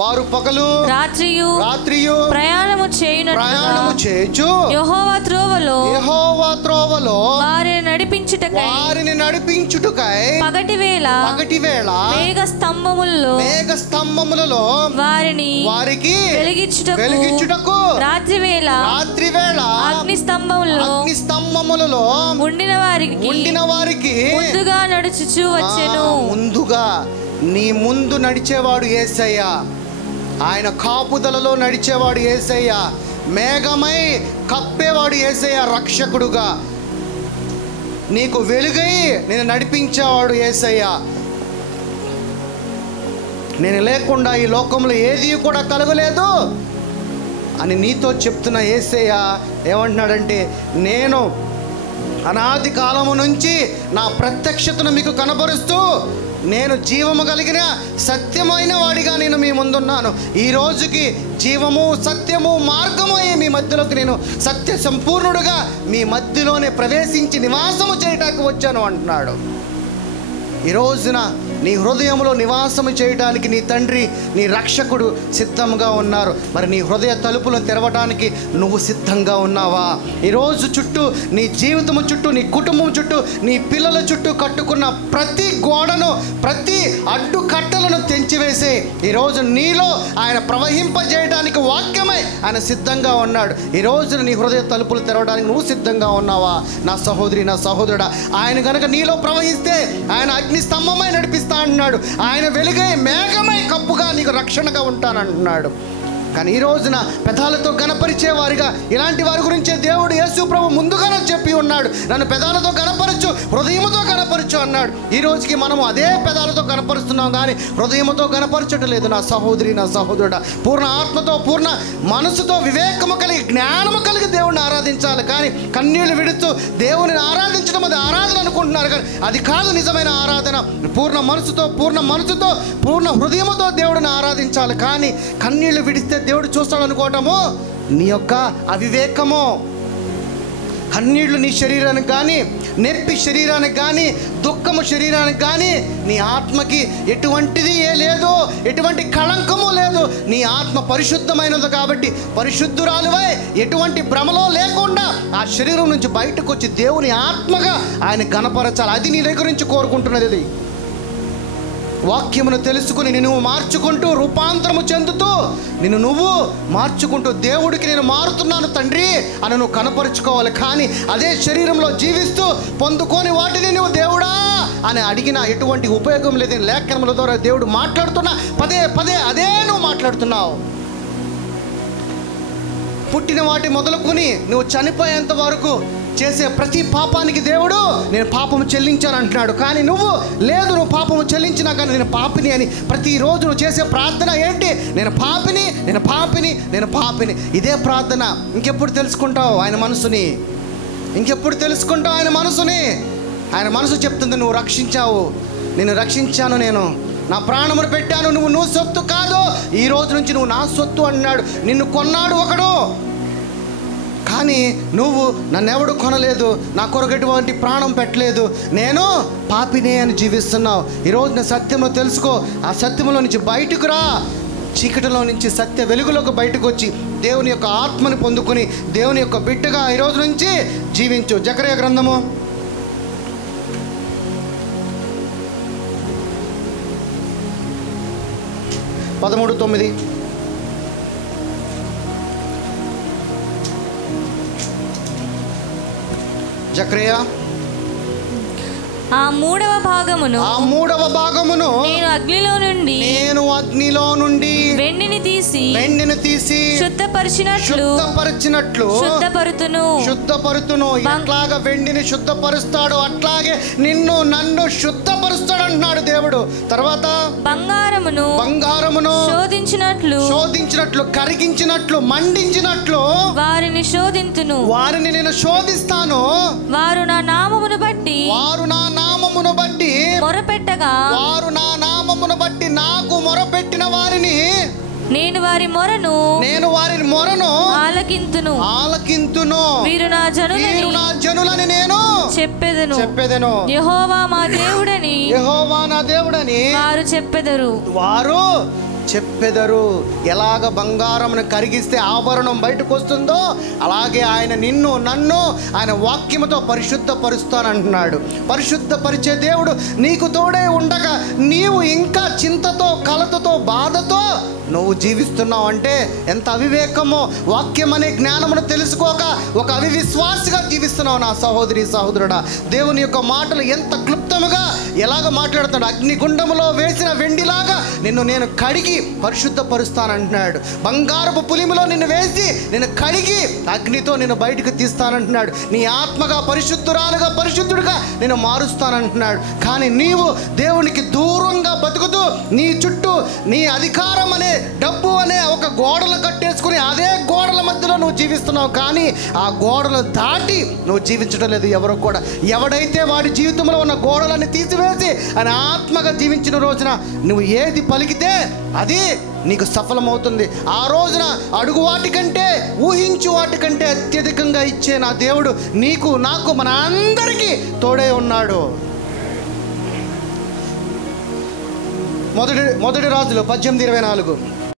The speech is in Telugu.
వారు పగలు రాత్రియు ప్రయాణము చేయుచు యెహోవా త్రోవలో వారిని నడిపించుటకై పగటి వేళ మేఘ స్తంభములలో వారికి వెలిగించుటకు రాత్రి వేళ అగ్ని స్తంభములలో ఉండిన వారికి ముందుగా నడుచుచు వచ్చెను. ముందుగా నీ ముందు నడిచేవాడు యేసయ్య. ఆయన కాపుదలలో నడిచేవాడు యేసయ్య. మేఘమై కప్పేవాడు యేసయ్య. రక్షకుడుగా నీకు వెలుగై నేను నడిపించేవాడు యేసయ్య. నేను లేకుండా ఈ లోకంలో ఏది కూడా కలగలేదు అని నీతో చెప్తున్న యేసయ్య ఏమంటున్నాడంటే, నేను అనాది కాలము నుంచి నా ప్రత్యక్షతను మీకు కనబరుస్తూ నేను జీవము కలిగిన సత్యమైన వాడిగా నేను మీ ముందున్నాను. ఈ రోజుకి జీవము సత్యము మార్గము మీ మధ్యలోకి నేను సత్య సంపూర్ణుడుగా మీ మధ్యలోనే ప్రవేశించి నివాసము చేయటానికి వచ్చాను అంటున్నాడు. ఈ రోజున నీ హృదయంలో నివాసము చేయడానికి నీ తండ్రి, నీ రక్షకుడు సిద్ధంగా ఉన్నారు. మరి నీ హృదయ తలుపులను తెరవడానికి నువ్వు సిద్ధంగా ఉన్నావా? ఈరోజు చుట్టూ నీ జీవితము చుట్టూ, నీ కుటుంబం చుట్టూ, నీ పిల్లల చుట్టూ కట్టుకున్న ప్రతి గోడను, ప్రతి అడ్డుకట్టలను తెంచివేసి ఈరోజు నీలో ఆయన ప్రవహింపజేయడానికి వాక్యమై ఆయన సిద్ధంగా ఉన్నాడు. ఈ రోజున నీ హృదయ తలుపులు తెరవడానికి నువ్వు సిద్ధంగా ఉన్నావా? నా సహోదరి, నా సహోదరుడా, ఆయన గనక నీలో ప్రవహిస్తే ఆయన అగ్ని స్తంభమై నడిపిస్తాడు అంటున్నాడు. ఆయన వెలుగై మేఘమై కప్పుగా నీకు రక్షణగా ఉంటానంటున్నాడు. కానీ ఈ రోజున పెదాలతో గణపరిచే వారిగా ఇలాంటి వారి గురించే దేవుడు యేసు ప్రభు ముందుగానే చెప్పి ఉన్నాడు. నన్ను పెదాలతో గణపరచు, హృదయముతో గణపరచు అన్నాడు. ఈ రోజుకి మనము అదే పెదాలతో గణపరుస్తున్నాం కానీ హృదయముతో గణపరచట్లేదు. నా సహోదరి, నా సహోదరుడా, పూర్ణ ఆత్మతో, పూర్ణ మనసుతో, వివేకము కలిగి, జ్ఞానము కలిగి దేవుడిని ఆరాధించాలి. కానీ కన్నీళ్లు విడుతూ దేవుని ఆరాధించడం అది ఆరాధన అనుకుంటున్నారు కానీ అది కాదు నిజమైన ఆరాధన. పూర్ణ మనసుతో, పూర్ణ హృదయముతో దేవుడిని ఆరాధించాలి. కానీ కన్నీళ్లు విడిస్తే దేవుడు చూస్తాడు అనుకోవటము నీ యొక్క అవివేకము. కన్నీళ్లు నీ శరీరానికి కానీ, నొప్పి శరీరానికి కానీ, దుఃఖము శరీరానికి కానీ నీ ఆత్మకి ఎటువంటిది లేదు, ఎటువంటి కళంకము లేదు. నీ ఆత్మ పరిశుద్ధమైనది కాబట్టి పరిశుద్ధురాలువై ఎటువంటి భ్రమలో లేకుండా ఆ శరీరం నుంచి బయటకు వచ్చి దేవుని ఆత్మగా ఆయన గణపరచాలి. అది నీ దగ్గర నుంచి కోరుకుంటున్నది. అది వాక్యమును తెలుసుకుని నువ్వు మార్చుకుంటూ, రూపాంతరము చెందుతూ నిన్ను నువ్వు మార్చుకుంటూ దేవుడికి నేను మారుతున్నాను తండ్రి అని నువ్వు కనపరుచుకోవాలి. కానీ అదే శరీరంలో జీవిస్తూ పొందుకొని వాటిని నువ్వు దేవుడా అని అడిగిన ఎటువంటి ఉపయోగం లేదు. లేఖనముల ద్వారా దేవుడు మాట్లాడుతున్నా పదే పదే అదే నువ్వు మాట్లాడుతున్నావు. పుట్టిన వాటి మొదలుకొని నువ్వు చనిపోయేంత వరకు చేసే ప్రతి పాపానికి దేవుడు నేను పాపము చెల్లించాను అంటున్నాడు. కానీ నువ్వు లేదు, నువ్వు పాపము చెల్లించినా కానీ నేను పాపిని అని ప్రతిరోజు నువ్వు చేసే ప్రార్థన ఏంటి? నేను పాపిని, నేను పాపిని, నేను పాపిని. ఇదే ప్రార్థన. ఇంకెప్పుడు తెలుసుకుంటావు ఆయన మనసుని? ఇంకెప్పుడు తెలుసుకుంటావు ఆయన మనసుని? ఆయన మనసు చెప్తుంది, నువ్వు రక్షించావు, నేను రక్షించాను, నేను నా ప్రాణమును పెట్టాను, నువ్వు సొత్తు కాదు, ఈ రోజు నుంచి నువ్వు నా సొత్తు అన్నాడు. నిన్ను కొన్నాడు ఒకడు, కానీ నువ్వు నన్నెవడు కొనలేదు, నా కొరకు ఎటువంటి ప్రాణం పెట్టలేదు, నేను పాపినే అని జీవిస్తున్నావు. ఈరోజు నా సత్యము తెలుసుకో. ఆ సత్యములో నుంచి బయటకు రా. చీకటిలో నుంచి సత్య వెలుగులోకి బయటకు వచ్చి దేవుని యొక్క ఆత్మని పొందుకుని దేవుని యొక్క బిడ్డగా ఈరోజు నుంచి జీవించు. జకర్యా గ్రంథము 13:9. జకర్యా ఆ మూడవ భాగమును నేను అగ్నిలో నుండి వెండిని తీసి శుద్ధపరిచినట్లు శుద్ధపరుతును. ఎట్లాగా వెండిని శుద్ధపరుస్తాడు అట్లాగే నన్ను శుద్ధపరుస్తాడు అంటున్నాడు దేవుడు. తర్వాత బంగారమును శోధించినట్లు కరిగించినట్లు మండించినట్లు వారిని నేను శోధిస్తాను. వారు నా నామమును బట్టి మొరపెట్టగా వారు నా నామమును బట్టి నాకు మొరపెట్టిన వారిని నేను వారి మొరను ఆలకింతును. వీరు నా జనులని నేను చెప్పెదను. యెహోవా నా దేవుడని వారు చెప్పెదరు. ఎలాగ బంగారమును కరిగిస్తే ఆభరణం బయటకు వస్తుందో అలాగే ఆయన నిన్ను నన్ను ఆయన వాక్యముతో పరిశుద్ధపరుస్తానంటున్నాడు. పరిశుద్ధపరిచే దేవుడు నీకు తోడే ఉండగా నీవు ఇంకా చింతతో కలతతో బాధతో నువ్వు జీవిస్తున్నావు అంటే ఎంత అవివేకమో. వాక్యం అనే జ్ఞానమును తెలుసుకోక ఒక అవివిశ్వాసిగా జీవిస్తున్నావు నా సహోదరి సహోదరుడా. దేవుని యొక్క మాటలు ఎంత క్లుప్తముగా ఎలాగ మాట్లాడుతాడు. అగ్నిగుండములో వేసిన వెండిలాగా నిన్ను నేను కడిగి పరిశుద్ధపరుస్తానంటున్నాడు. బంగారపు పులిమిలో నిన్ను వేసి నేను కడిగి అగ్నితో నిన్ను బయటకు తీస్తానంటున్నాడు. నీ ఆత్మగా పరిశుద్ధురాలుగా పరిశుద్ధుడిగా నేను మారుస్తానంటున్నాడు. కానీ నీవు దేవునికి దూరంగా బతుకుతూ నీ చుట్టూ నీ అధికారం అనే డబ్బు అనే ఒక గోడలు కట్టేసుకుని అదే గోడల మధ్యలో నువ్వు జీవిస్తున్నావు. కానీ ఆ గోడలు దాటి నువ్వు జీవించడం లేదు ఎవరు కూడా. ఎవడైతే వాడి జీవితంలో ఉన్న గోడలని తీసివేసి ఆయన ఆత్మగా జీవించిన రోజున నువ్వు ఏది పలికితే అది నీకు సఫలమవుతుంది. ఆ రోజున అడుగు వాటికంటే ఊహించు వాటికంటే అత్యధికంగా ఇచ్చే నా దేవుడు నీకు నాకు మన అందరికీ తోడే ఉన్నాడు. మొదటి రాజులు 18:24